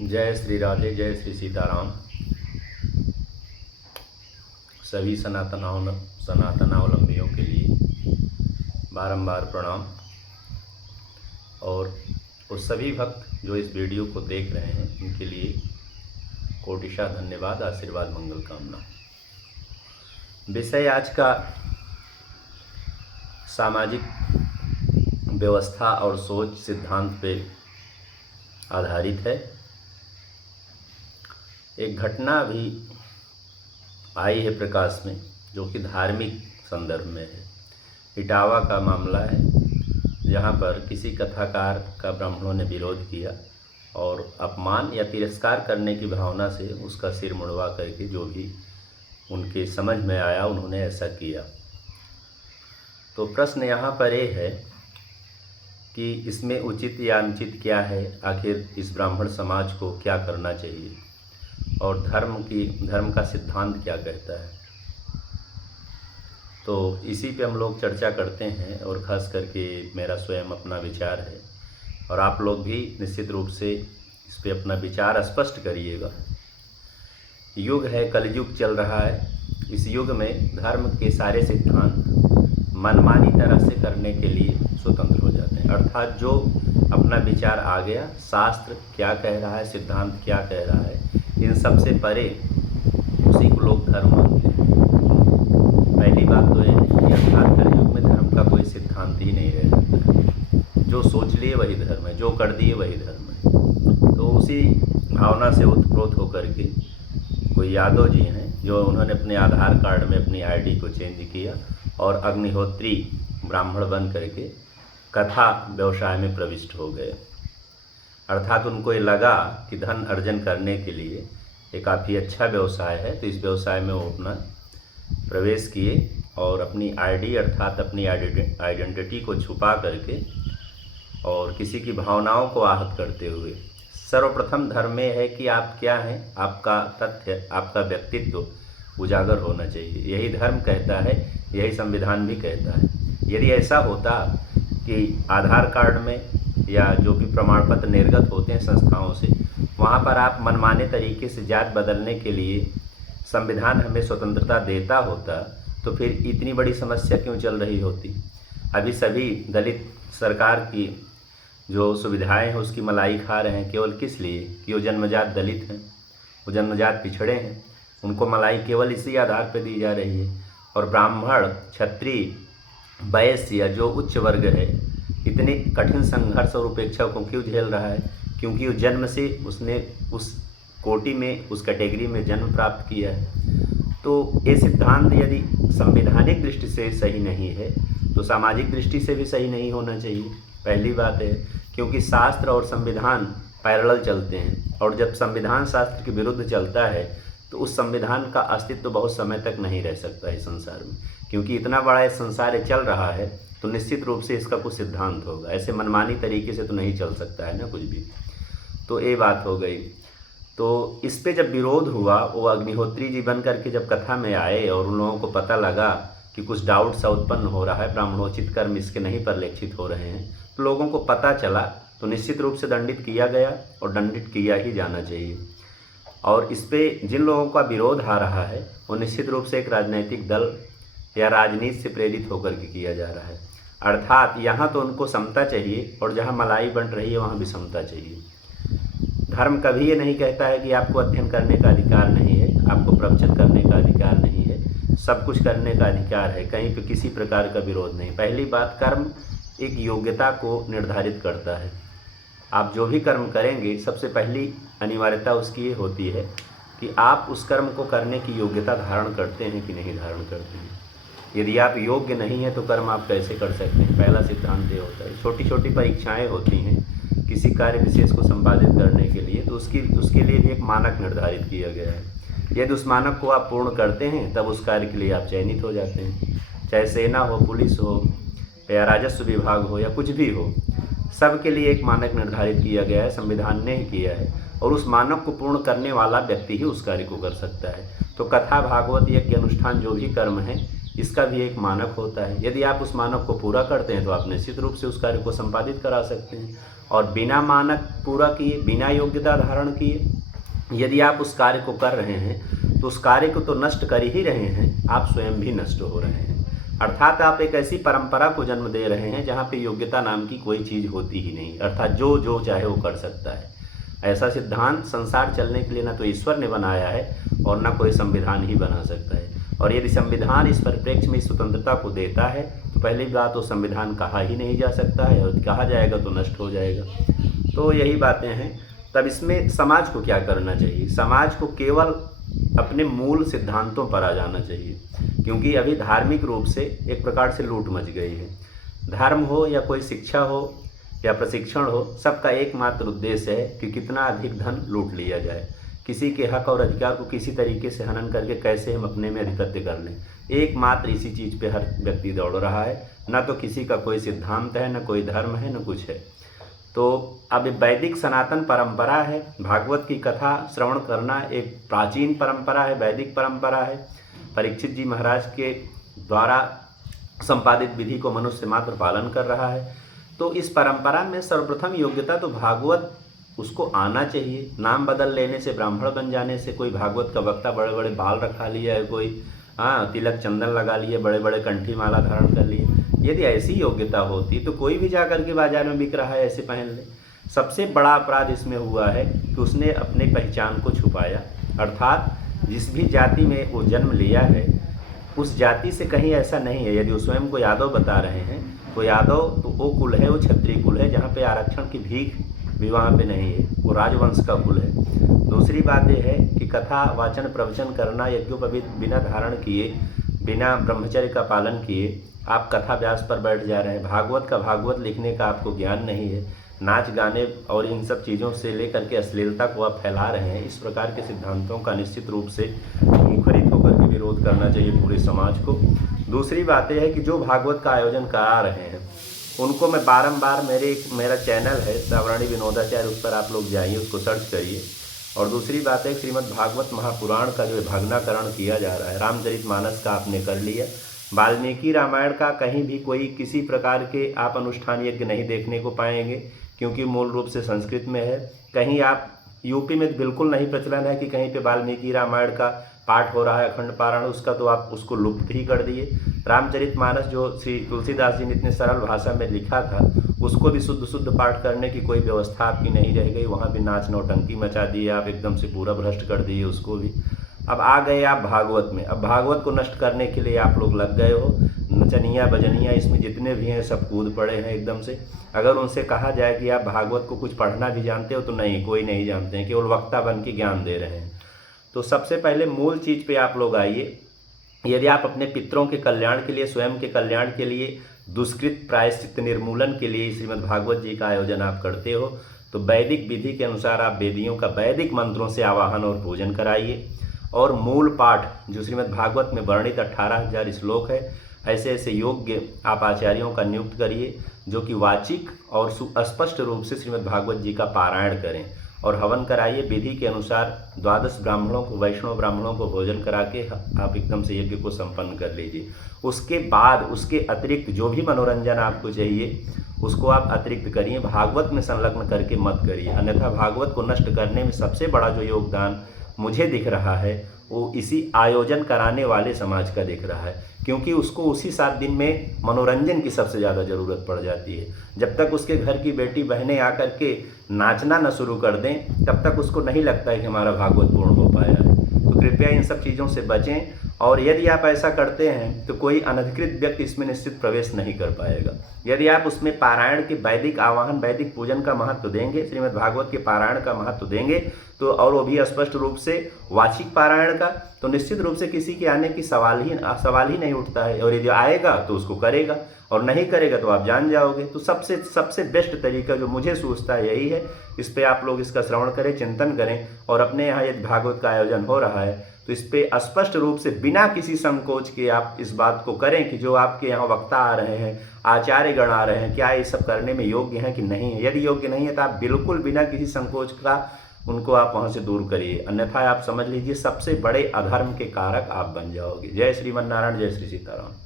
जय श्री राधे, जय श्री सीताराम। सभी सनातनावलंबियों के लिए बारंबार प्रणाम। और उस सभी भक्त जो इस वीडियो को देख रहे हैं उनके लिए कोटिशा धन्यवाद, आशीर्वाद, मंगल कामना। विषय आज का सामाजिक व्यवस्था और सोच सिद्धांत पे आधारित है। एक घटना भी आई है प्रकाश में जो कि धार्मिक संदर्भ में है। इटावा का मामला है जहाँ पर किसी कथाकार का ब्राह्मणों ने विरोध किया और अपमान या तिरस्कार करने की भावना से उसका सिर मुड़वा करके जो भी उनके समझ में आया उन्होंने ऐसा किया। तो प्रश्न यहाँ पर ये है कि इसमें उचित या अनुचित क्या है, आखिर इस ब्राह्मण समाज को क्या करना चाहिए और धर्म का सिद्धांत क्या कहता है। तो इसी पे हम लोग चर्चा करते हैं और ख़ास करके मेरा स्वयं अपना विचार है और आप लोग भी निश्चित रूप से इस पे अपना विचार स्पष्ट करिएगा। युग है, कलयुग चल रहा है। इस युग में धर्म के सारे सिद्धांत मनमानी तरह से करने के लिए स्वतंत्र हो जाते हैं। अर्थात जो अपना विचार आ गया, शास्त्र क्या कह रहा है, सिद्धांत क्या कह रहा है, इन सब से परे उसी को लोग धर्म मानते हैं। पहली बात तो यह है कि अर्थात कलयुग में धर्म का कोई सिद्धांत ही नहीं रह जाता है। जो सोच लिए वही धर्म है, जो कर दिए वही धर्म है। तो उसी भावना से उत्प्रोत होकर के कोई यादव जी हैं जो उन्होंने अपने आधार कार्ड में अपनी आईडी को चेंज किया और अग्निहोत्री ब्राह्मण बन करके कथा व्यवसाय में प्रविष्ट हो गए। अर्थात उनको ये लगा कि धन अर्जन करने के लिए ये काफ़ी अच्छा व्यवसाय है, तो इस व्यवसाय में वो अपना प्रवेश किए और अपनी आईडी अर्थात अपनी आइडेंटिटी को छुपा करके और किसी की भावनाओं को आहत करते हुए सर्वप्रथम धर्म में है कि आप क्या हैं, आपका तथ्य, आपका व्यक्तित्व उजागर होना चाहिए। यही धर्म कहता है, यही संविधान भी कहता है। यदि ऐसा होता कि आधार कार्ड में या जो भी प्रमाण पत्र निर्गत होते हैं संस्थाओं से, वहाँ पर आप मनमाने तरीके से जात बदलने के लिए संविधान हमें स्वतंत्रता देता होता तो फिर इतनी बड़ी समस्या क्यों चल रही होती। अभी सभी दलित सरकार की जो सुविधाएं हैं उसकी मलाई खा रहे हैं, केवल किस लिए कि वो जन्मजात दलित हैं, वो जन्मजात पिछड़े हैं, उनको मलाई केवल इसी आधार पर दी जा रही है। और ब्राह्मण, क्षत्रिय, वैश्य या जो उच्च वर्ग है इतने कठिन संघर्ष और उपेक्षा को क्यों झेल रहा है? क्योंकि वो जन्म से उसने उस कोटि में, उस कैटेगरी में जन्म प्राप्त किया है। तो ये सिद्धांत यदि संवैधानिक दृष्टि से सही नहीं है तो सामाजिक दृष्टि से भी सही नहीं होना चाहिए। पहली बात है क्योंकि शास्त्र और संविधान पैरेलल चलते हैं और जब संविधान शास्त्र के विरुद्ध चलता है तो उस संविधान का अस्तित्व तो बहुत समय तक नहीं रह सकता है संसार में। क्योंकि इतना बड़ा ये संसार चल रहा है तो निश्चित रूप से इसका कुछ सिद्धांत होगा। ऐसे मनमानी तरीके से तो नहीं चल सकता है ना कुछ भी। तो ये बात हो गई। तो इस पे जब विरोध हुआ, वो अग्निहोत्री जी बन करके जब कथा में आए और उन लोगों को पता लगा कि कुछ डाउट सा उत्पन्न हो रहा है, ब्राह्मणोचित कर्म इसके नहीं परिलक्षित हो रहे हैं, तो लोगों को पता चला तो निश्चित रूप से दंडित किया गया और दंडित किया ही जाना चाहिए। और इस पे जिन लोगों का विरोध आ रहा है वो निश्चित रूप से एक राजनीतिक दल या राजनीति से प्रेरित होकर के किया जा रहा है। अर्थात यहाँ तो उनको समता चाहिए और जहाँ मलाई बन रही है वहाँ भी समता चाहिए। धर्म कभी ये नहीं कहता है कि आपको अध्ययन करने का अधिकार नहीं है, आपको प्रवचन करने का अधिकार नहीं है, सब कुछ करने का अधिकार है, कहीं पे किसी प्रकार का विरोध नहीं। पहली बात, कर्म एक योग्यता को निर्धारित करता है। आप जो भी कर्म करेंगे सबसे पहली अनिवार्यता उसकी ये होती है कि आप उस कर्म को करने की योग्यता धारण करते हैं कि नहीं धारण करते हैं। यदि आप योग्य नहीं हैं तो कर्म आप कैसे कर सकते हैं? पहला सिद्धांत ये होता है। छोटी छोटी परीक्षाएं होती हैं किसी कार्य विशेष को संपादित करने के लिए, तो उसके लिए भी एक मानक निर्धारित किया गया है। यदि उस मानक को आप पूर्ण करते हैं तब उस कार्य के लिए आप चयनित हो जाते हैं। चाहे सेना हो, पुलिस हो या राजस्व विभाग हो या कुछ भी हो, सबके लिए एक मानक निर्धारित किया गया है, संविधान ने ही किया है और उस मानक को पूर्ण करने वाला व्यक्ति ही उस कार्य को कर सकता है। तो कथा, भागवत, यज्ञ, अनुष्ठान जो भी कर्म है इसका भी एक मानक होता है। यदि आप उस मानक को पूरा करते हैं तो आप निश्चित रूप से उस कार्य को संपादित करा सकते हैं। और बिना मानक पूरा किए, बिना योग्यता धारण किए यदि आप उस कार्य को कर रहे हैं तो उस कार्य को तो नष्ट कर ही रहे हैं, आप स्वयं भी नष्ट हो रहे हैं। अर्थात आप एक ऐसी परंपरा को जन्म दे रहे हैं जहाँ पे योग्यता नाम की कोई चीज़ होती ही नहीं, अर्थात जो जो चाहे वो कर सकता है। ऐसा सिद्धांत संसार चलने के लिए ना तो ईश्वर ने बनाया है और ना कोई संविधान ही बना सकता है। और यदि संविधान इस परिप्रेक्ष्य में स्वतंत्रता को देता है तो पहली बात तो संविधान कहा ही नहीं जा सकता है, और कहा जाएगा तो नष्ट हो जाएगा। तो यही बातें हैं। तब इसमें समाज को क्या करना चाहिए? समाज को केवल अपने मूल सिद्धांतों पर आ जाना चाहिए, क्योंकि अभी धार्मिक रूप से एक प्रकार से लूट मच गई है। धर्म हो या कोई शिक्षा हो या प्रशिक्षण हो, सबका एकमात्र उद्देश्य है कि कितना अधिक धन लूट लिया जाए, किसी के हक और अधिकार को किसी तरीके से हनन करके कैसे हम अपने में अधिपत्य कर लें। एकमात्र इसी चीज़ पे हर व्यक्ति दौड़ रहा है, ना तो किसी का कोई सिद्धांत है, ना कोई धर्म है, ना कुछ है। तो अब वैदिक सनातन परंपरा है, भागवत की कथा श्रवण करना एक प्राचीन परंपरा है, वैदिक परंपरा है। परीक्षित जी महाराज के द्वारा संपादित विधि को मनुष्य मात्र पालन कर रहा है। तो इस परंपरा में सर्वप्रथम योग्यता तो भागवत उसको आना चाहिए। नाम बदल लेने से, ब्राह्मण बन जाने से, कोई भागवत का वक्ता बड़े बड़े बाल रखा लिया है, कोई तिलक चंदन लगा लिए, बड़े बड़े कंठी माला धारण कर लिए, यदि ऐसी योग्यता होती तो कोई भी जाकर के बाजार में बिक रहा है ऐसे पहन ले। सबसे बड़ा अपराध इसमें हुआ है कि उसने अपने पहचान को छुपाया, अर्थात जिस भी जाति में वो जन्म लिया है उस जाति से कहीं ऐसा नहीं है। यदि वो स्वयं को यादव बता रहे हैं तो यादव तो वो कुल है, वो क्षत्रिय कुल है जहाँ पे आरक्षण की भीख भी वहाँ पे नहीं है, वो राजवंश का कुल है। दूसरी बात यह है कि कथा वाचन प्रवचन करना, यज्ञोपवीत बिना धारण किए, बिना ब्रह्मचर्य का पालन किए आप कथा व्यास पर बैठ जा रहे हैं। भागवत लिखने का आपको ज्ञान नहीं है, नाच गाने और इन सब चीज़ों से लेकर के अश्लीलता को आप फैला रहे हैं। इस प्रकार के सिद्धांतों का निश्चित रूप से मुखरित होकर के विरोध करना चाहिए पूरे समाज को। दूसरी बात यह है कि जो भागवत का आयोजन करा रहे हैं उनको मैं बारंबार, मेरा चैनल है सावरणी विनोदाचार्य, उस पर आप लोग जाइए, उसको सर्च करिए। और दूसरी बात है श्रीमद् भागवत महापुराण का जो भग्नाकरण किया जा रहा है, रामचरितमानस का आपने कर लिया, वाल्मीकि रामायण का कहीं भी कोई किसी प्रकार के आप अनुष्ठान यज्ञ नहीं देखने को पाएंगे, क्योंकि मूल रूप से संस्कृत में है। कहीं आप यूपी में बिल्कुल नहीं प्रचलन है कि कहीं पे वाल्मीकि रामायण का पाठ हो रहा है, अखंड पारायण उसका, तो आप उसको लुप्त ही कर दिए। रामचरितमानस जो श्री तुलसीदास जी ने इतने सरल भाषा में लिखा था, उसको भी शुद्ध पाठ करने की कोई व्यवस्था आपकी नहीं रह गई। वहाँ भी नाच नौटंकी मचा दिए आप, एकदम से पूरा भ्रष्ट कर दिए उसको भी। अब आ गए आप भागवत में। अब भागवत को नष्ट करने के लिए आप लोग लग गए हो। नचनिया बजनिया इसमें जितने भी हैं सब कूद पड़े हैं एकदम से। अगर उनसे कहा जाए कि आप भागवत को कुछ पढ़ना भी जानते हो तो नहीं, कोई नहीं जानते हैं, केवल वक्ता बन के ज्ञान दे रहे हैं। तो सबसे पहले मूल चीज़ पे आप लोग आइए। यदि आप अपने पितरों के कल्याण के लिए, स्वयं के कल्याण के लिए, दुष्कृत प्रायश्चित निर्मूलन के लिए श्रीमद् भागवत जी का आयोजन आप करते हो तो वैदिक विधि के अनुसार आप वेदियों का वैदिक मंत्रों से आवाहन और पूजन कराइए। और मूल पाठ जो श्रीमद् भागवत में वर्णित 18,000 श्लोक है, ऐसे ऐसे योग्य आप आचार्यों का नियुक्त करिए जो कि वाचिक और स्पष्ट रूप से श्रीमद् भागवत जी का पारायण करें। और हवन कराइए विधि के अनुसार। 12 ब्राह्मणों को, वैष्णव ब्राह्मणों को भोजन करा के आप एकदम से यज्ञ को संपन्न कर लीजिए। उसके बाद उसके अतिरिक्त जो भी मनोरंजन आपको चाहिए उसको आप अतिरिक्त करिए, भागवत में संलग्न करके मत करिए। अन्यथा भागवत को नष्ट करने में सबसे बड़ा जो योगदान मुझे दिख रहा है वो इसी आयोजन कराने वाले समाज का दिख रहा है, क्योंकि उसको उसी 7 दिन में मनोरंजन की सबसे ज़्यादा ज़रूरत पड़ जाती है। जब तक उसके घर की बेटी बहनें आकर के नाचना न शुरू कर दें तब तक उसको नहीं लगता है कि हमारा भागवत पूर्ण हो पाया है। तो कृपया इन सब चीज़ों से बचें। और यदि आप ऐसा करते हैं तो कोई अनधिकृत व्यक्ति इसमें निश्चित प्रवेश नहीं कर पाएगा। यदि आप उसमें पारायण के वैदिक आवाहन, वैदिक पूजन का महत्व देंगे, श्रीमद् भागवत के पारायण का महत्व देंगे तो, और वो भी स्पष्ट रूप से वाचिक पारायण का, तो निश्चित रूप से किसी के आने की सवाल ही नहीं उठता है। और यदि आएगा तो उसको करेगा और नहीं करेगा तो आप जान जाओगे। तो सबसे बेस्ट तरीका जो मुझे सूझता है यही है। इस पे आप लोग इसका श्रवण करें, चिंतन करें। और अपने यहाँ यदि भागवत का आयोजन हो रहा है तो इस पे स्पष्ट रूप से बिना किसी संकोच के आप इस बात को करें कि जो आपके यहाँ वक्ता आ रहे हैं, आचार्यगण आ रहे हैं, क्या ये सब करने में योग्य हैं कि नहीं है। यदि योग्य नहीं है तो आप बिल्कुल बिना किसी संकोच का उनको आप वहाँ से दूर करिए, अन्यथा आप समझ लीजिए सबसे बड़े अधर्म के कारक आप बन जाओगे। जय श्रीमन्नारायण, जय श्री सीताराम।